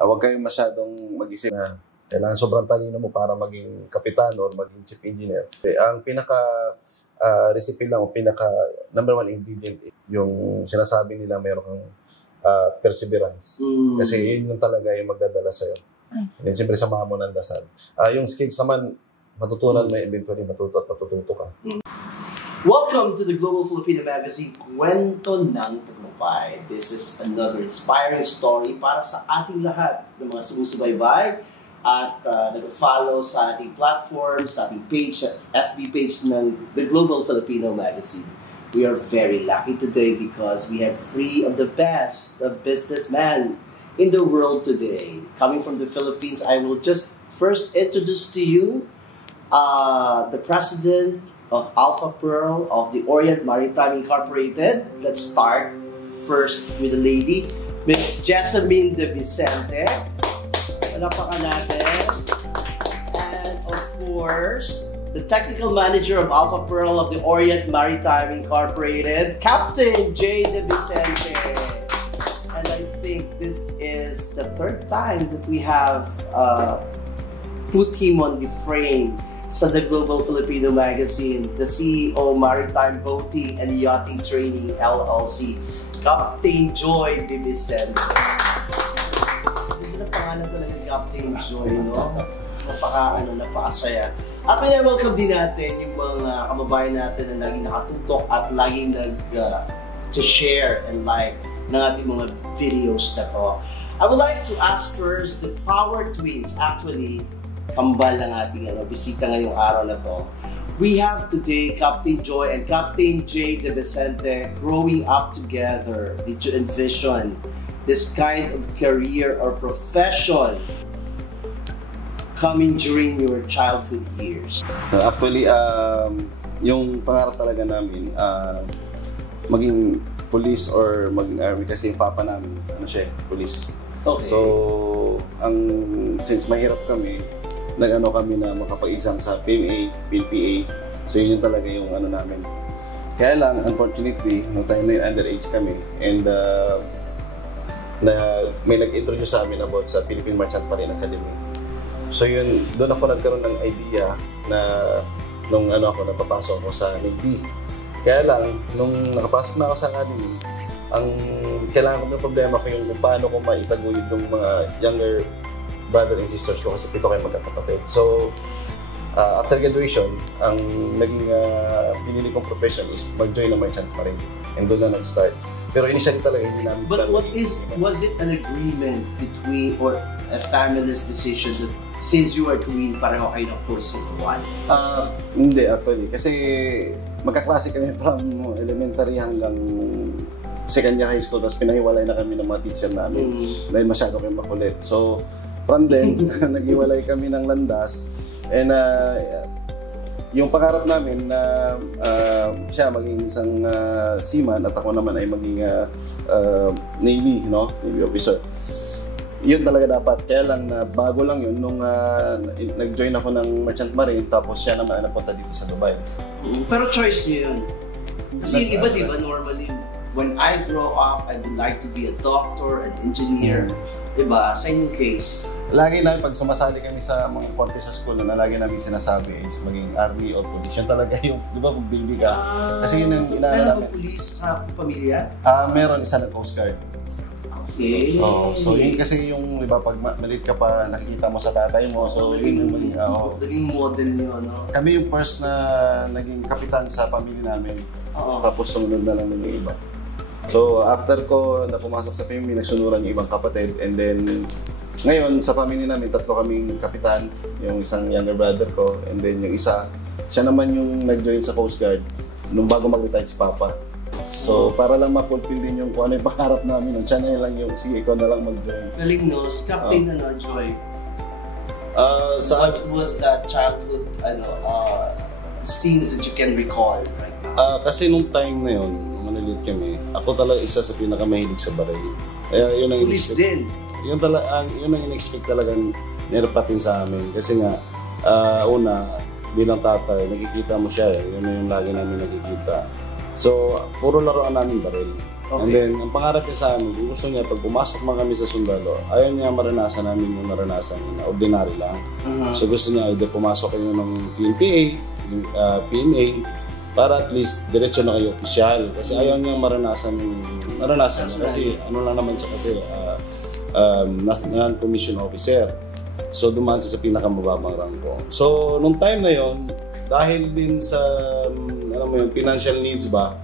Huwag kayong masyadong mag-isip na kailangan sobrang talino mo para maging kapitan or maging chief engineer. Ang pinaka recipe lang, o pinaka number one ingredient, yung sinasabi nila meron kang perseverance. Kasi yun yung talaga yung magdadala sa'yo. And then, siyempre, samahan mo ng dasal. Yung skills naman, matutunan mo eventually, matuto at matututo ka. Welcome to the Global Filipino Magazine, Kwento ng Tagumpay. This is another inspiring story para sa ating lahat ng mga sumusubaybay at nag-follow sa ating platform, sa ating page, FB page ng the Global Filipino Magazine. We are very lucky today because we have three of the best businessmen in the world today. Coming from the Philippines, I will just first introduce to you the president of Alpha Pearl of the Orient Maritime Incorporated. Let's start first with the lady, Ms. Jessamine De Vicente. Palapakan natin. And of course, the technical manager of Alpha Pearl of the Orient Maritime Incorporated, Captain J. De Vicente. And I think this is the third time that we have put him on the frame sa The Global Filipino Magazine, the CEO Maritime Boating and Yachting Training LLC, Captain Joy De Vicente. Hindi na pangalan talaga Captain Joy, no? Napakasaya. At kaya welcome din natin yung mga kababayan natin na laging nakatutok at laging nag-share and like ng ating mga videos na to. I would like to ask first the Power Twins, actually, kambal ng ating bisita ngayong araw na to. We have today Captain Joy and Captain J. De Vicente growing up together. Did you envision this kind of career or profession coming during your childhood years? Actually, yung pangarap talaga namin, maging police or maging army kasi yung papa namin, police. Okay. So, since mahirap kami, nag-ano kami na makapag-exam sa PMA, PLPA. So, yun talaga yung namin. Kaya lang, unfortunately, nung time na yun, underage kami. And may nag-introduce sa amin about sa Philippine Merchant Marine Academy. So, yun, doon ako nagkaroon ng idea na nung ako, napapasok ako sa Navy. Kaya lang, nung nakapasok na ako sa academy, ang kailangan ko ng problema ko yung paano ko maitaguyod yung mga younger brother and sisters ko kasi 7 kayo magkakapatid. So, after graduation, ang naging pinili kong profession is mag-join ng Merchant Marine. And doon na nag-start. Pero initially talaga hindi namin. But was it an agreement between or a family's decision that since you are twin, pareho kayo ng course in one? Hindi actually. Kasi magkaklase kami from elementary hanggang second year high school. Tapos pinahiwalay na kami ng mga teacher namin. Dahil masyado kami makulit. So, from then, naghiwalay kami ng landas. And yung pangarap namin na siya maging isang seaman at ako naman ay maging Navy, Navy officer. Yun talaga dapat. Kaya lang bago lang yun nung nag-join ako ng Merchant Marine tapos siya naman ay napunta dito sa Dubai. Pero choice niyo yun. Kasi yung iba, di ba, normally, when I grow up, I would like to be a doctor, an engineer. Diba? Sa inyong case? Lagi namin, pag sumasali kami sa mga contest sa school na lagi namin sinasabi is maging army or police. Yun talaga yung, di ba, pag baby ka. Kasi yun ang inaano namin. Meron police sa pamilya? Meron, isa ng Coast Guard. Okay. So yun kasi yung, di ba, pag maliit ka pa, nakikita mo sa tatay mo. So yun yung maging, naging model nyo, no? Kami yung first na naging kapitan sa pamilya namin. Tapos sumunod na lang yung iba. So, after ko na pumasok sa PMB, nagsunuran yung ibang kapatid. And then, ngayon, sa pamilya namin, 3 kaming kapitan. Yung isang younger brother ko. And then, yung isa, siya naman yung nag-join sa Coast Guard nung bago mag-retire si Papa. So, para lang ma-fulfill din yung kung ano yung pangarap namin. Siya na lang yung, sige, ikaw na lang mag-join. Galing, no? Si Captain Joy. What was that childhood scenes that you can recall right now? Kasi nung time na yun, malilit kami, ako talaga isa sa pinakamahilig sa baril. Kaya yun ang police din. Yun ang in-expect talagang nirpatin sa amin. Kasi nga, una, bilang tatay, nakikita mo siya. Yun yung lagi namin nakikita. So, puro laruan namin baril. And then, ang pangarap niya sa amin, gusto niya, pag pumasok man kami sa sundalo, ayaw niya maranasan namin yung naranasan na ordinary lang. So gusto niya, either pumasok kayo ng PNPA, PMA, para at least diretso na kayo opisyal. Kasi ayaw niya maranasan niya. Kasi ano lang naman siya kasi non-commissioned officer. So dumaan siya sa pinakamababang rangko. So nung time na yon, dahil din sa financial needs ba,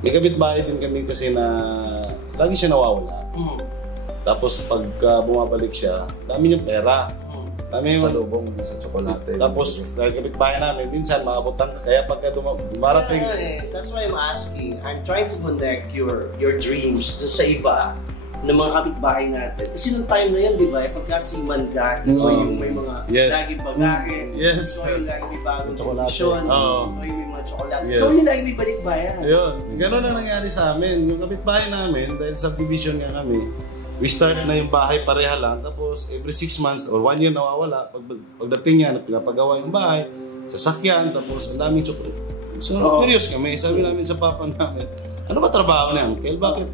may kapitbahay din kami kasi na lagi siya nawawala. Tapos pag bumabalik siya, dami niyang pera. Dami sa lubong, sa tsokolate. Tapos dahil kapitbahay namin, minsan makabutang ka. Kaya pagka dumarating... That's why I'm asking. I'm trying to connect your dreams sa iba ng mga kapitbahay natin. Kasi nung time na yan, di ba, pagka siman ka, ikaw yung may mga laging bagahe, ikaw yung laging may bagong komisyon, ikaw yung may mga tsokolate, ikaw yung laging may balikbayan. Yun. Ganun ang nangyari sa amin. Yung kapitbahay namin, dahil subdivision nga kami, we start na yung bahay pareha lang, tapos every 6 months or 1 year nawawala. Pagdating niya, pinapagawa yung bahay, sasakyan, tapos ang daming chocolate. So, curious kami. Sabi namin sa papa namin, ano ba trabaho niya, Uncle? Bakit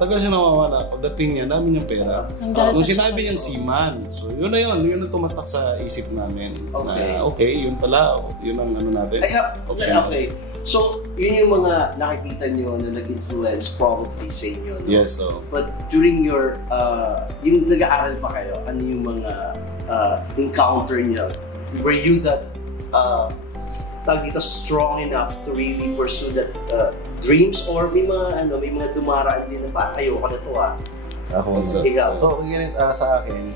tagal siya nawawala, pagdating niya, dami niyang pera. Nung sinabi niyang seaman, so yun ang tumatak sa isip namin. Okay, yun pala, yun ang ano natin. Okay. So, yun yung mga nakikita niyo na nag-influence probably sa inyo. No? Yes, so. But during your, yung nag-aaral pa kayo, ano yung mga encounter niyo? Were you that, strong enough to really pursue that dreams, or may mga dumaraan din na parang ayoko na to Ako, so ganit sa akin,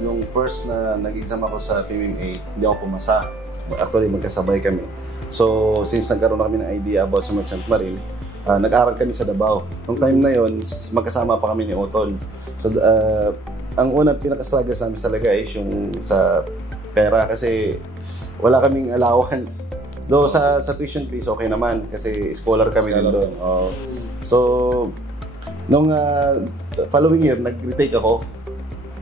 yung first na nag-exam ako sa PMA, hindi ako pumasa. Actually, magkasabay kami. So, since nagkaroon na kami ng idea about sa Merchant Marine, nag-aral kami sa Davao. Nung time na yon, magkasama pa kami ni Otol. So, ang unang pinaka-struggle namin talaga is yung sa pera kasi wala kaming allowance. Though sa tuition fees, okay naman kasi scholar kami din doon. So, nung following year, nag-retake ako.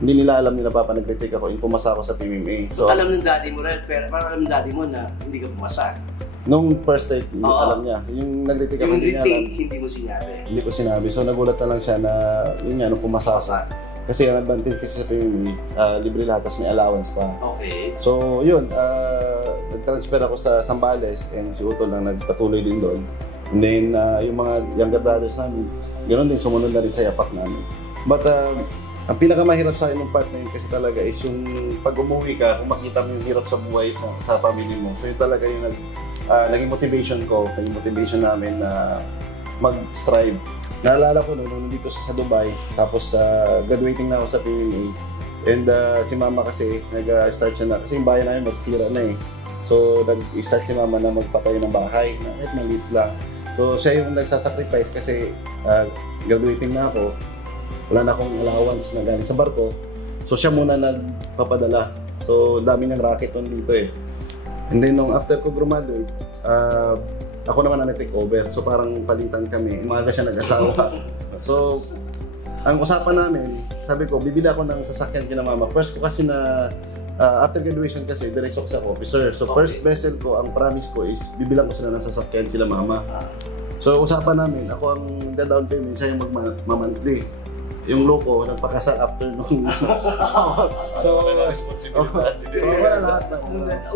Hindi nila alam nila papa, nag-retake ako. Pumasa ako sa PMA. So, alam ng daddy mo rin, pero parang alam ng daddy mo na hindi ka pumasa. Nung first day, alam niya. Yung nag-retake ako, hindi mo sinabi. Hindi ko sinabi. So, nagulat na lang siya na, yun nga, nung pumasa ako. Kasi ang advantage kasi sa PMA, libre lahat, tapos may allowance pa. Okay. So, yun, nag-transfer ako sa Zambales and si Utol lang nagpatuloy din doon. And then, yung mga younger brothers namin, ganoon din, sumunod na rin sa yapak namin. But, ang pinakamahirap sa akin ng part na yun kasi talaga is yung pag umuwi ka, kung makita mo yung hirap sa buhay sa family mo. So, yun talaga yung naging motivation ko, naging motivation namin na mag-strive. Naalala ko nung dito sa Dubai, tapos graduating na ako sa PMA. And si mama kasi, nag-start siya na, kasi yung bahay namin masisira na eh. So, nag-start si mama na magpatayo ng bahay, na kahit maliit lang. So, siya yung nagsasacrifice kasi graduating na ako, wala na akong allowance na galing sa barko. So, siya muna nagpapadala. So, dami ng racket on dito eh. And then, nung after ko graduate, ako naman na nag-take over. So, parang palitan kami. Umaga siya nag-asawa. So, ang usapan namin, sabi ko, bibili ako ng sasakyan kina mama. First ko kasi na, after graduation kasi, diretso sa officer. So, first vessel ko, ang promise ko is, bibilang ko sila ng sasakyan sila mama. So, usapan namin, ako ang down payment, siya yung mag-monthly. Yung loko, nagpakasal after nung So, mga responsibilidad. So, wala lahat na.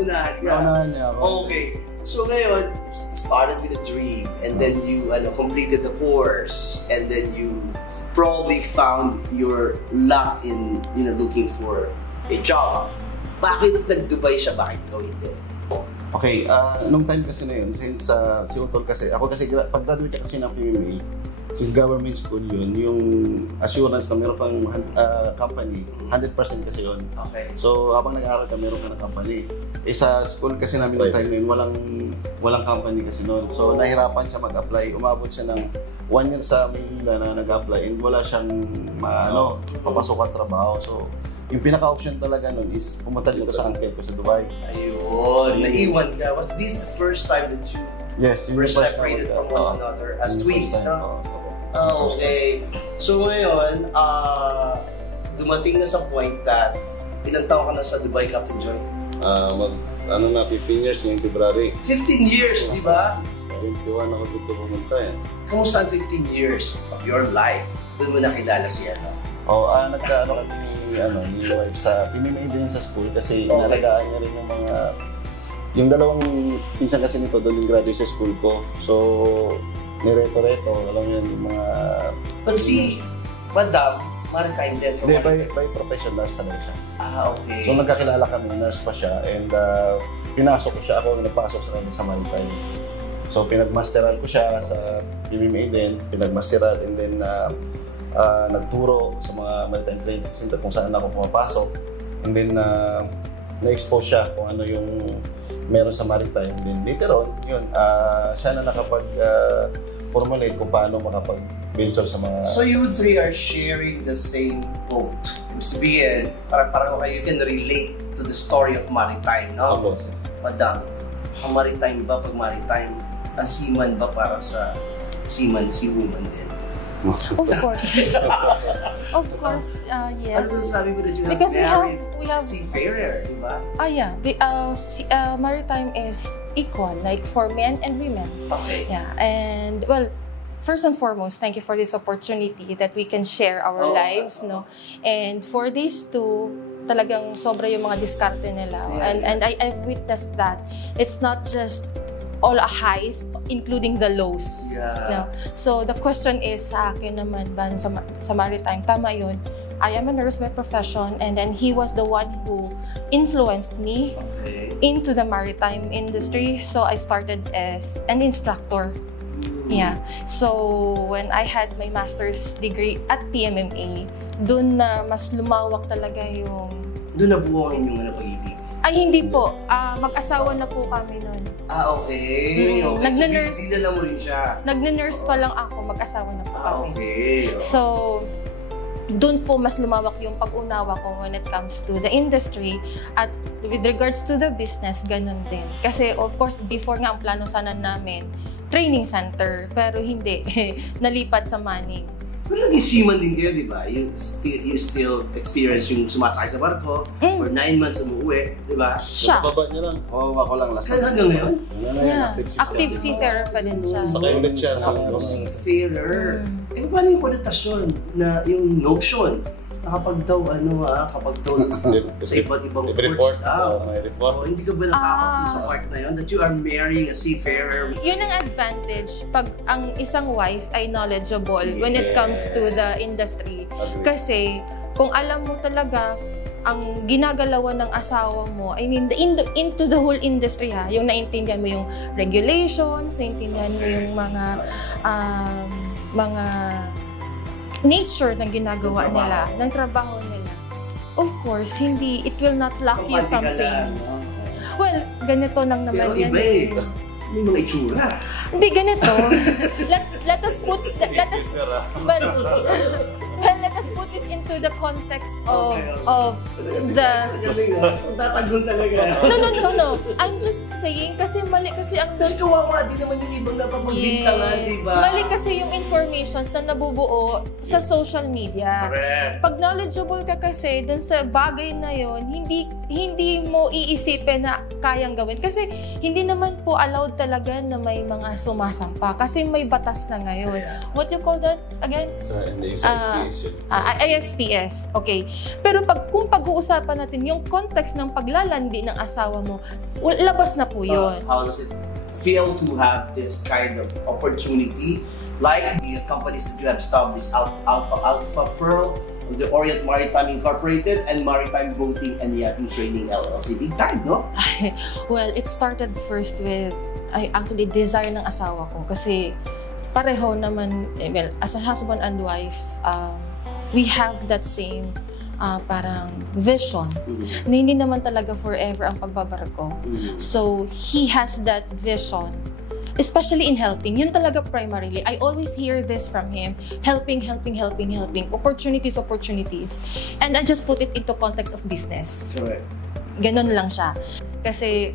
Unahan niya ako. Okay. So ngayon, it started with a dream, and then you completed the course, and then you probably found your luck in looking for a job. Bakit nag-Dubai siya? Bakit ikaw hindi? Okay, nung time kasi na yun, since si Utol kasi, ako kasi pag-graduate kasi ng PMA, since government school yun, yung assurance na meron kang company, 100% kasi yun. Okay. So, habang nag-aaral ka, meron ka ng company. Sa school kasi namin noong time na yun, walang company kasi noon. So, nahirapan siya mag-apply. Umabot siya ng 1 year sa Manila na nag-apply and wala siyang papasok at trabaho. So, yung pinaka-option talaga nun is pumunta dito sa uncle ko sa Dubai. Ayun, naiwan ka. Was this the first time that you were separated from one another as twins, no? Okay. So ngayon, dumating na sa point that ilang taon ka na sa Dubai, Captain Joy? 15 years ngayong February. 15 years, di ba? 21 ako dito pumunta eh. Kamusta ang 15 years of your life? Doon mo nakilala siya, no? Nagkaano kami ni wife sa PMMA din sa school kasi inalagaan niya rin yung mga yung dalawang pinsan kasi nito doon yung graduate sa school ko. So, nireto-reto, alam yun yung mga... But si Madam, maritime din from by profession, nurse talaga siya. Okay. So, nagkakilala kami, nurse pa siya, and pinasok ko siya, ako ang nagpasok sa kanya sa maritime. So, pinagmasteral ko siya sa PMMA din, pinagmasteral, and then nagturo sa mga maritime training center kung saan ako pumapasok. And then, na-expose siya kung ano yung meron sa maritime. Then later on, yun, siya na nakapag-formulate kung paano makapag-venture sa mga... So you three are sharing the same boat. Sabihin, parang kayo can relate to the story of maritime, no? Ako. Madam, ang maritime ba pag maritime, ang seaman ba para sa seaman, seawoman din? Of course. Of course, yes. Ano sabi mo that you have Because married we have seafarer, di ba? Yeah. Maritime is equal, like for men and women. Okay. Yeah, and well, first and foremost, thank you for this opportunity that we can share our lives, no? And for these two, talagang sobra yung mga diskarte nila. And I've witnessed that. It's not just all a highs, including the lows. Yeah. No? So the question is sa akin naman ba sa maritime, tama yun. I am a nurse by profession, and then he was the one who influenced me into the maritime industry. So I started as an instructor. Yeah. So when I had my master's degree at PMMA, dun na mas lumawak talaga yung... Doon nabuo ang inyong pag-ibig? Ay, hindi po. Mag-asawa na po kami nun. Okay. Okay. Nag-nurse. So, dinala mo rin siya. Nag-nurse pa lang ako, mag-asawa na po kami. Okay. So, doon po mas lumawak yung pag-unawa ko when it comes to the industry at with regards to the business, ganun din. Kasi of course, before nga ang plano sana namin, training center, pero hindi. Nalipat sa Manning. Pero naging seaman din kayo, di ba? You still experience yung sumasakay sa barko for 9 months umuwi, di ba? Siya. Baba niya lang. Ako lang last Kaya hanggang ngayon? Yeah. Active seafarer pa din siya. Sakay ulit siya. Seafarer. Eh, paano yung konotasyon na yung notion? Na kapag daw, kapag daw sa iba't ibang report. ports Report. hindi ka ba natakot sa part na yun? That you are marrying a seafarer? Yun ang advantage pag ang isang wife ay knowledgeable when it comes to the industry. Kasi kung alam mo talaga ang ginagalawan ng asawa mo, I mean, into the whole industry yung naintindihan mo yung regulations, naintindihan mo yung mga nature ng ginagawa nila, ng trabaho nila. Of course, it will not lack you something. Well, ganito lang naman yan. Pero iba may mga itsura. Hindi, ganito. Let us put it into the context of the... Tatagol talaga. No. I'm just saying, kasi mali kasi ang... Kasi kawawa din naman yung ibang napapagbintangan, di ba? Mali kasi yung informations na nabubuo sa social media. Correct. Pag knowledgeable ka kasi dun sa bagay na yon, hindi mo iisipin na kayang gawin. Kasi hindi naman po allowed talaga na may mga sumasampa. Kasi may batas na ngayon. What you call that again? Sa ISPS. ISPS. Okay. Pero kung pag-uusapan natin yung context ng paglalandi ng asawa mo, labas na po yun. How does it feel to have this kind of opportunity like the companies that you have established, Alpha Pearl, the Orient Maritime Incorporated, and Maritime Boating and Yachting Training LLC? Big time, no? Well, it started first with actually desire ng asawa ko kasi pareho naman, well, as a husband and wife, we have that same parang vision na hindi naman talaga forever ang pagbabarko. So, he has that vision, especially in helping. Yun talaga primarily. I always hear this from him, helping. Opportunities. And I just put it into context of business. Correct. Ganon lang siya. Kasi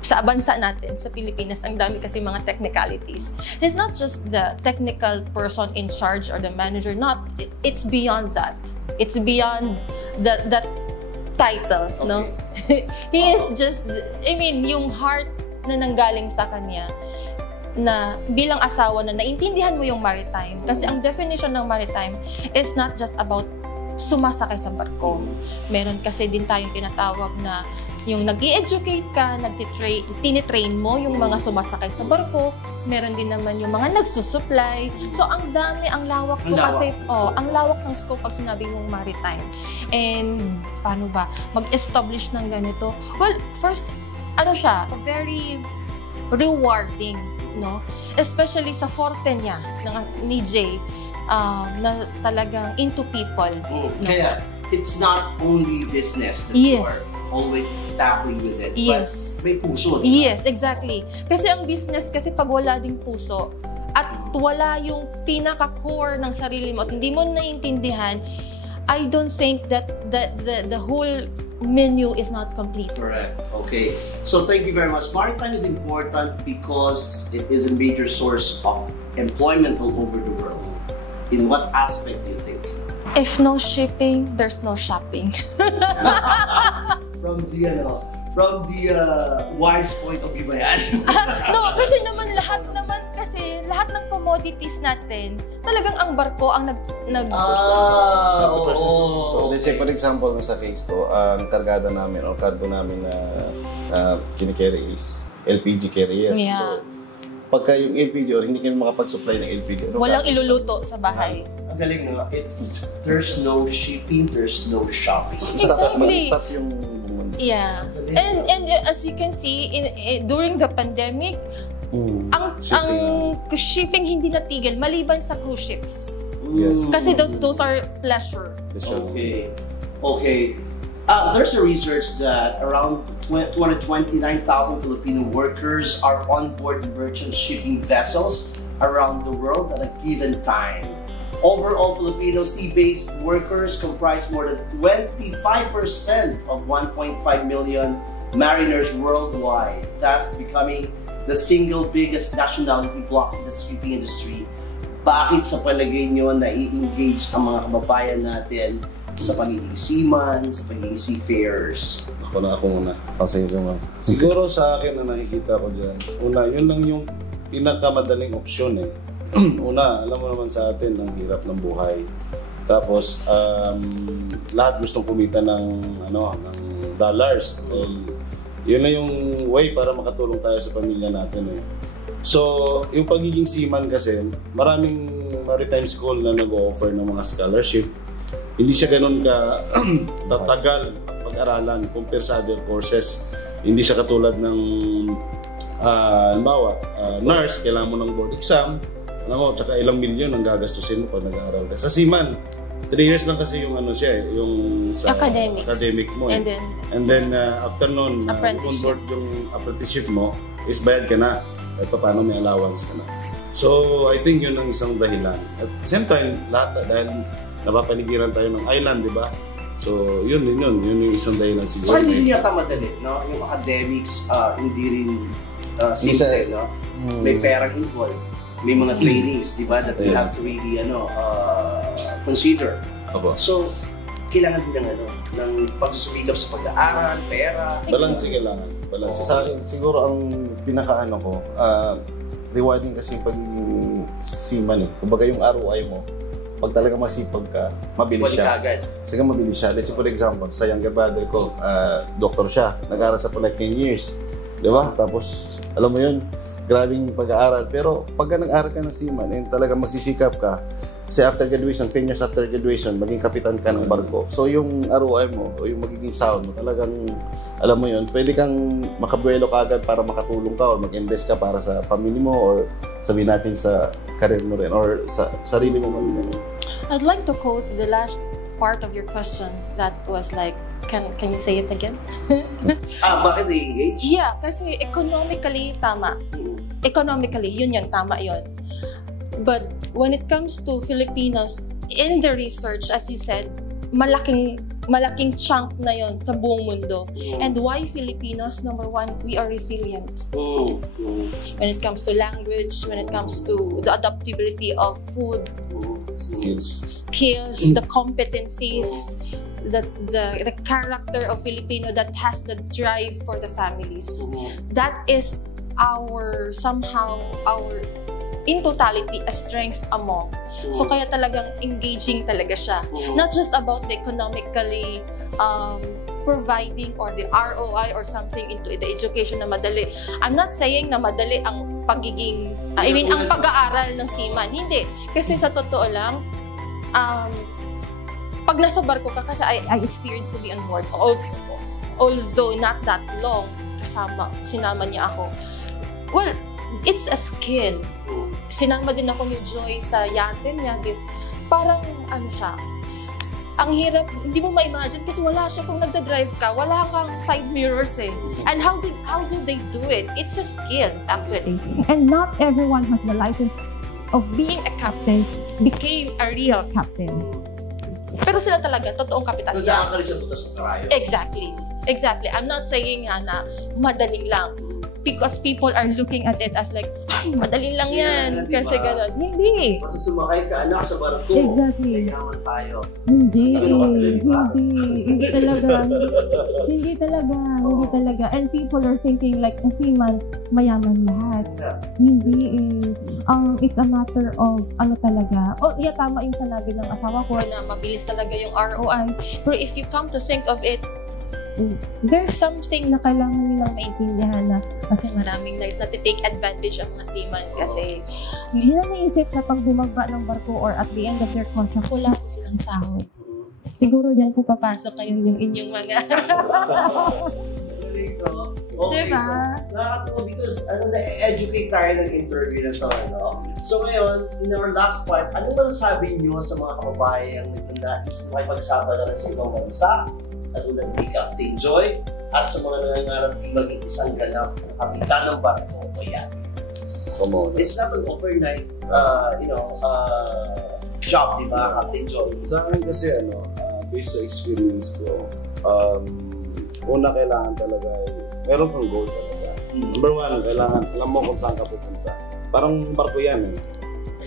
sa bansa natin, sa Pilipinas, ang dami kasi mga technicalities. It's not just the technical person in charge or the manager, it's beyond that. It's beyond that title, no? He is just, I mean, yung heart na nanggaling sa kanya, na bilang asawa na naintindihan mo yung maritime. Kasi ang definition ng maritime is not just about sumasakay sa barko. Meron kasi din tayong tinatawag na yung nag-i-educate ka, tinitrain mo yung mga sumasakay sa barko. Meron din naman yung mga nagsusupply. So, ang dami, ang lawak ko kasi, ang lawak ng scope pag sinabi mong maritime. And, paano ba? Mag-establish ng ganito. Well, first, ano siya, very rewarding, no? Especially sa forte niya, ni Jay, na talagang into people. No? Kaya, it's not only business that you are always tackling with it, but may puso. Diba? Yes, exactly. Kasi ang business, kasi pag wala ding puso, at wala yung pinaka-core ng sarili mo, at hindi mo naiintindihan, I don't think that the whole menu is not complete. Correct. Okay. So thank you very much. Maritime is important because it is a major source of employment all over the world. In what aspect do you think? If no shipping, there's no shopping. From the wife's point of view ba yan? No, kasi naman lahat ng commodities natin, talagang ang barko ang So, let's say for example, sa case ko, ang kargada namin o cargo namin na kinikerry is LPG carrier. Yeah. So, pagka yung LPG or hindi kayo makapag-supply ng LPG, walang iluluto sa bahay. Ang galing, no? There's no shipping, there's no shopping. Exactly. Stop yung... Yeah. And as you can see, during the pandemic, ang shipping hindi natigil maliban sa cruise ships. Yes. Kasi those are pleasure. Okay. There's a research that around 229,000 Filipino workers are on board merchant shipping vessels around the world at a given time. Overall, Filipino sea-based workers comprise more than 25% of 1.5 million mariners worldwide, thus becoming the single biggest nationality block in the shipping industry. Bakit sa palagay nyo na-engage ang mga kababayan natin sa pagiging seaman, sa pagiging seafarers? Ako muna. Siguro sa akin na nakikita ko dyan, una, yun lang yung pinakamadaling opsyon eh. Una, alam mo naman sa atin, ang hirap ng buhay. Tapos, lahat gustong kumita ng dollars. Yun na yung way para makatulong tayo sa pamilya natin eh. So, yung pagiging seaman kasi, maraming maritime school na nag-o-offer ng mga scholarship. Hindi siya ganun ka tatagal pag-aralan compare sa other courses. Hindi siya katulad ng halimbawa, nurse, kailangan mo ng board exam. Tsaka ilang milyon ang gagastusin mo pag nag-aaral ka. Sa seaman, 3 years lang kasi yung yung sa academic mo. And then after nun, on-board yung apprenticeship mo, is bayad ka na. At paano may allowance ka na. So, I think yun ang isang dahilan. At same time, lahat dahil napapaligiran tayo ng island, di ba? So, yun yung isang dahilan siguro. So, hindi yata madali, no? Yung academics, hindi rin simple, no? May perang involved. May mga trainings, di ba, that you have to really consider. So, kailangan din ng pagsusumikap sa pag-aaral, pera. Balanse kailangan. Sa akin, siguro ang pinaka-ano ko, rewarding kasi yung pagiging seaman eh. Kumbaga yung ROI mo, pag talaga masipag ka, mabilis siya. Sige, mabilis siya. Let's say for example, sa younger brother ko, doktor siya. Nag-aaral sa for like 10 years. Di ba? Tapos, alam mo yun, grabing pag-aaral. Pero pag nag-aaral ka ng seaman, and talaga magsisikap ka, kasi after graduation, 10 years after graduation, maging kapitan ka ng barko. So yung ROI mo, o yung magiging sahod mo, talagang, alam mo yun, pwede kang makabuelo ka agad para makatulong ka, or mag-invest ka para sa family mo, or sabihin natin sa career mo rin, or sa sarili mo man. I'd like to quote the last part of your question that was like, can you say it again? Bakit i-engage? Yeah, kasi economically, tama. Economically, yun, tama yun. But when it comes to Filipinos, in the research, as you said, malaking chunk na yon sa buong mundo. And why Filipinos? Number one, we are resilient. When it comes to language, when it comes to the adaptability of food, skills, the competencies, the character of Filipino that has the drive for the families. That is somehow our in totality a strength among. So kaya talagang engaging talaga siya. Not just about the economically providing or the ROI or something into the education na madali. I'm not saying na madali ang pagiging, ang pag-aaral ng seaman. Hindi. Kasi sa totoo lang, pag nasa barko ka, kasi I experienced to be on board. Although not that long, sinama niya ako. Well, it's a skill. Sinama din ako ni Joy sa yate niya. Parang siya, ang hirap, hindi mo ma-imagine kasi wala siya kung nagda-drive ka, wala kang side mirrors eh. And how do they do it? It's a skill actually. And not everyone has the license of being a captain, became a real captain. Pero sila talaga, totoong kapitan. Nadaan ka rin sa butas ng karayo. Exactly. I'm not saying nga na madali lang. Because people are looking at it as like, madali lang yan. Yeah, kasi diba? gano'n. Hindi. Kasi sumakay ka anak sa barko. Exactly. Kayaman tayo. Hindi talaga. And people are thinking like a seaman, mayaman lahat. Yeah. Hindi it's a matter of talaga. Tama yung sinabi ng asawa ko Na mabilis talaga yung ROI. Pero if you come to think of it, there's something na kailangan nilang maintindihan na kasi maraming natitake advantage ang mga seaman kasi hindi na naisip na pag bumagba ng barko or at the end of their contract, wala po silang sahod. Siguro dyan po papasok kayo yung inyong mga Okay, diba? so, nakakatawa because na-educate tayo ng interview na siya, So ngayon, in our last part, ano ba sasabi niyo sa mga kababayang nais makipag-usapa na rin sa ibang bansa, katulad ni Captain Joy, at sa mga nangangarap din maging isang ganap na kapitan ng barko o yate? It's not an overnight, job, di ba, Captain Joy? Sa akin kasi, based sa experience ko, una kailangan talaga meron kang goal talaga. Number one, kailangan alam mo kung saan ka pupunta. Parang barko yan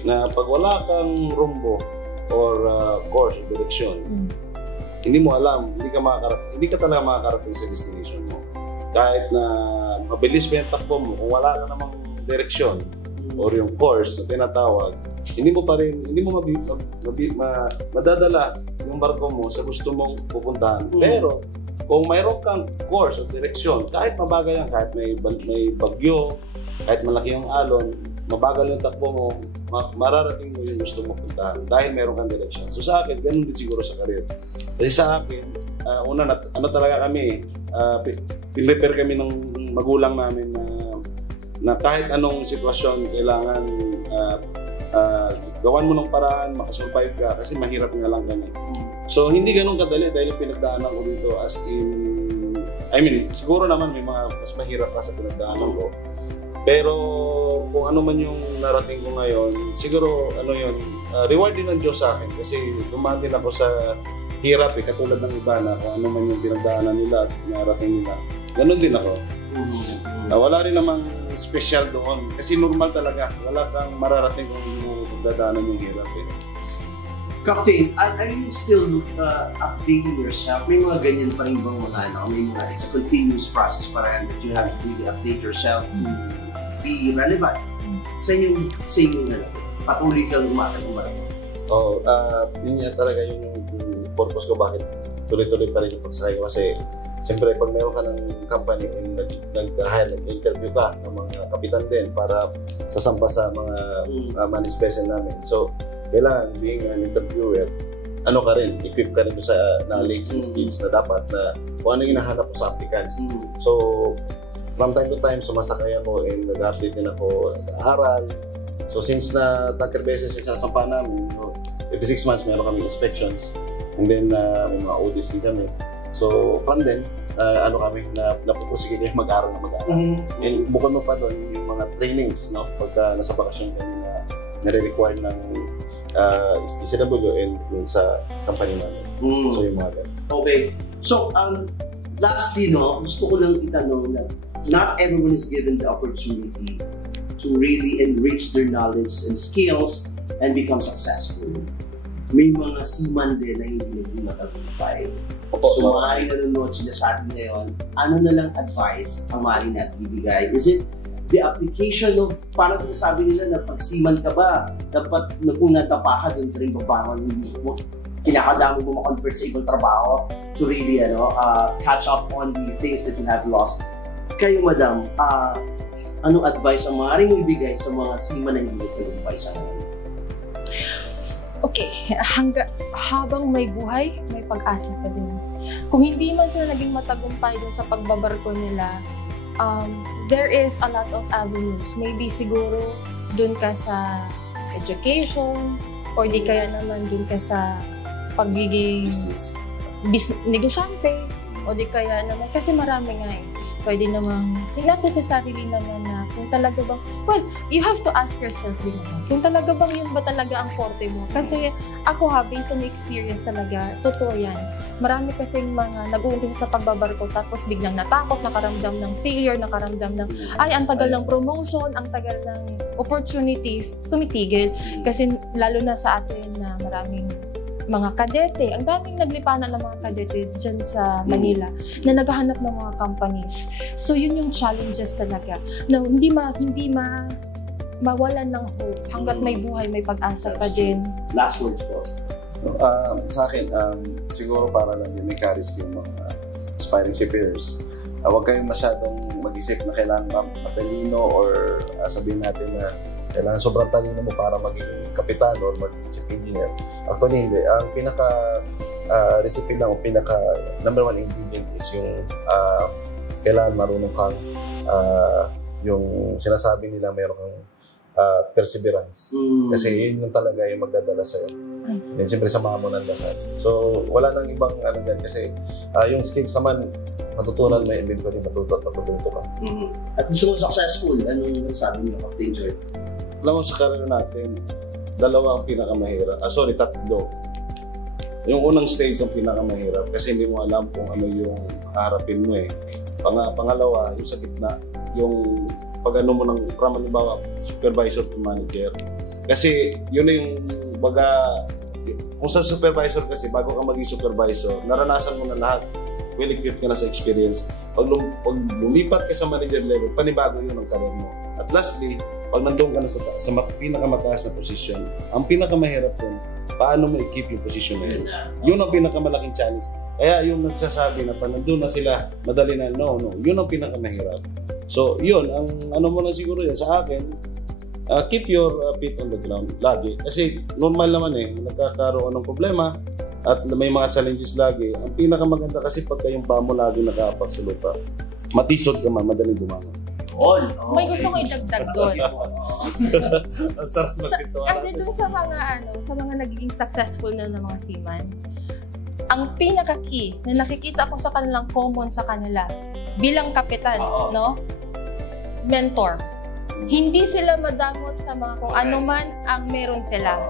na pag wala kang rumbo or course or direction, hindi mo alam, hindi ka talaga makakarating sa destination mo. Kahit na mabilis pa yung takbo mo, kung wala ka namang direksyon or yung course na tinatawag, hindi mo madadala yung barko mo sa gusto mong pupuntahan. Pero kung mayroon kang course o direksyon, kahit mabagal yan, kahit may bagyo, kahit malaki yung alon, mabagal yung takbo mo, mararating mo yung gusto mo puntahan dahil mayroon kang direksyon. So sa akin, ganun din siguro sa career. Kasi sa akin, talaga kami, pinrepare kami ng magulang namin na kahit anong sitwasyon, kailangan gawan mo ng paraan, makasurvive ka kasi mahirap nga lang kami. So, hindi ganun kadali dahil pinagdaanan ko dito as in, siguro naman may mga mas mahirap pa sa pinagdaanan ko. Pero kung ano man yung narating ko ngayon, siguro reward din ng Diyos sa akin kasi dumaan din ako sa hirap katulad ng iba na kung ano man yung pinagdaanan nila at narating nila. Ganun din ako. Wala rin namang special doon kasi normal talaga. Wala kang mararating kung hindi mo pagdadaanan yung hirap Captain, are you still updating yourself? May mga ganyan pa rin bang it's a continuous process para that you have to really update yourself to be relevant sa inyong patuloy kang umatag ng barko? Yun nga talaga yung purpose ko bakit tuloy-tuloy pa rin yung pagsakay ko kasi siyempre pag meron ka ng company and nag-interview ka ng mga kapitan din para sasampa sa mga manifestation namin. So, kailangan being an interviewer, equip ka rin sa knowledge and skills na dapat na kung ano yung hinahanap mo sa applicants. So, from time to time, sumasakay ako and nag-update din ako sa aral. So, since na tanker beses yung sasampa namin, every 6 months meron kami inspections and then may mga audits din kami. So, from then, kami na napupusigil yung mag-aral. And bukod mo pa doon yung mga trainings, pagka nasa bakasyon kami na nare-require ng STCW and yung sa company namin. So, yung mga ganun. Okay. So, lastly, gusto ko lang itanong na not everyone is given the opportunity to really enrich their knowledge and skills and become successful. May mga seaman din na hindi naging matagumpay. So, maaaring nanonood sila sa atin ngayon, ano na lang advice ang maaaring natin ibigay? Is it the application of, parang sinasabi nila na pagsiman ka ba, dapat na kung nadapa ka, doon ka rin babangon, hindi mo, kinakadami mo ma-convert sa ibang trabaho to really, catch up on the things that you have lost. Kayo, madam, anong advice ang maaaring ibigay sa mga seaman na hindi tagumpay sa ngayon? Okay, habang may buhay, may pag-asa pa din. Kung hindi man sila naging matagumpay dun sa pagbabarko nila, there is a lot of avenues. Maybe siguro dun ka sa education, or di kaya naman dun ka sa pagiging negosyante, o di kaya naman, kasi marami nga eh. Pwede namang, not necessarily naman na kung talaga bang, well, you have to ask yourself din naman, kung talaga bang yun ba talaga ang forte mo. Kasi ako based on experience talaga, totoo yan. Marami kasing mga nag-uumpisa sa pagbabarko tapos biglang natakot, nakaramdam ng failure, nakaramdam ng, ang tagal ng promotion, ang tagal ng opportunities, tumitigil. Kasi lalo na sa atin na maraming mga kadete, ang daming naglipanan ng mga kadete dyan sa Manila na naghahanap ng mga companies. So yun yung challenges talaga na hindi mawalan ng hope hanggat may buhay, may pag-asa pa din. Last words po. Sa akin, siguro para lang din encourage yung mga aspiring seafarers. Huwag kayong masyadong mag-isip na kailangan matalino or sabihin natin na kailangan sobrang talino mo para maging kapitan or mag-chief engineer. Actually, hindi. Ang pinaka-recipe lang, number one ingredient is yung kailangan marunong kang yung sinasabi nila meron kang perseverance. Kasi yun yung talaga yung magdadala sa'yo. Yan, siyempre samahan mo ng dasal. So, wala nang ibang dyan kasi yung skills naman, matutunan mo, eventually matuto ka. At gusto mo successful, anong sabi niyo, Captain Joy? Alam mo, sa karir natin, dalawa ang pinakamahirap. Tatlo. Yung unang stage ang pinakamahirap kasi hindi mo alam kung ano yung harapin mo eh. Pangalawa, yung sa gitna, yung pag-ano mo ng from halimbawa, supervisor to manager. Kasi yun na yung kung sa supervisor kasi, bago ka maging supervisor, naranasan mo na lahat. Well-equipped ka na sa experience. Pag lumipat ka sa manager level, panibago yun ang karir mo. At lastly, pag nandun ka na sa pinakamataas na posisyon, ang pinakamahirap dun, paano mo i-keep yung posisyon na yun? Yun ang pinakamalaking challenge. Kaya yung nagsasabi na pag nandun na sila, madali na, no, yun ang pinakamahirap. So, yun, ang mo na siguro yan sa akin, keep your feet on the ground lagi. Kasi normal naman nagkakaroon ng problema at may mga challenges lagi. Ang pinakamaganda kasi pagka yung paa mo lagi nakaapak sa lupa, matisod ka man, madaling bumangon. May gusto ko idagdag doon. Ang sarap magpito. Kasi doon sa mga nagiging successful na ng mga seaman, ang pinaka-key na nakikita ko sa kanilang common sa kanila bilang kapitan, mentor. Hindi sila madamot sa mga kung ano man ang meron sila.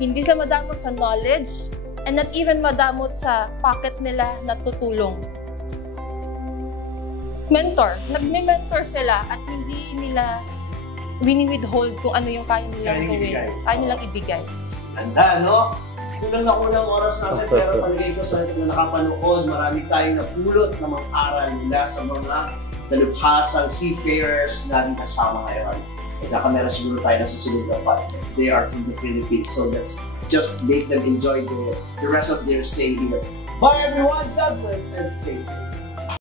Hindi sila madamot sa knowledge and not even madamot sa pocket nila na tutulong. Mentor. Nagme-mentor sila at hindi nila wini-withhold kung ano yung kaya nilang gawin. Kaya nilang ibigay. Ganda, no? Kulang na kulang oras natin pero palagay ko sa nakapanood, marami tayong napulot na mga aral nila sa mga dalubhasang seafarers natin kasama ngayon. Nakakamera siguro tayo na susunod na part. They are from the Philippines, so let's just make them enjoy the rest of their stay here. Bye everyone, God bless and stay safe.